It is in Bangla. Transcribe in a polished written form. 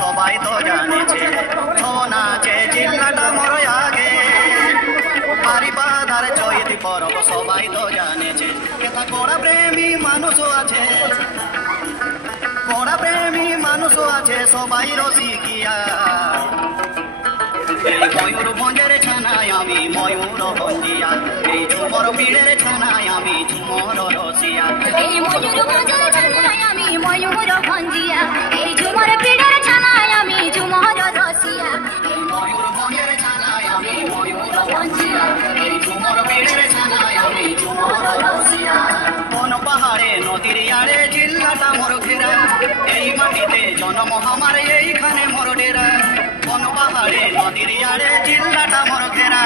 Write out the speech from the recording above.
সবাই তো জানেছে ছৌ নাচে জিল্লাটা মোর আগে বারিপাদার চৈতি পরব সবাই তো জানেছে কেতা কোড়া প্রেমী মানুষ আছে কোড়া প্রেমী মানুষ আছে সবাই রসিকিয়া এই ময়ূরভঞ্জের ছানায় আমি ময়ূর ভঞ্জিয়া এই ঝুমর পীড়ের ছানায় আমি ঝুমর রসিয়া এই ময়ূরভঞ্জের ছানায় আমি ময়ূর ভঞ্জিয়া এই ঝুমর পীড়ের ছানায় আমি ঝুমর রসিয়া এই ময়ূরভঞ্জের ছানায় আমি ময়ূর ভঞ্জিয়া এই ঝুমর পীড়ের ছানায় আমি ঝুমর রসিয়া কোন পাহাড়ে নদীর আড়ে জিল্লাটা মোর ঘেরা এই মাটিতে জন্ম আমার এইখানে মোর ডেরা কোন পাহাড়ে নদীর আড়ে জিল্লাটা মোর ঘেরা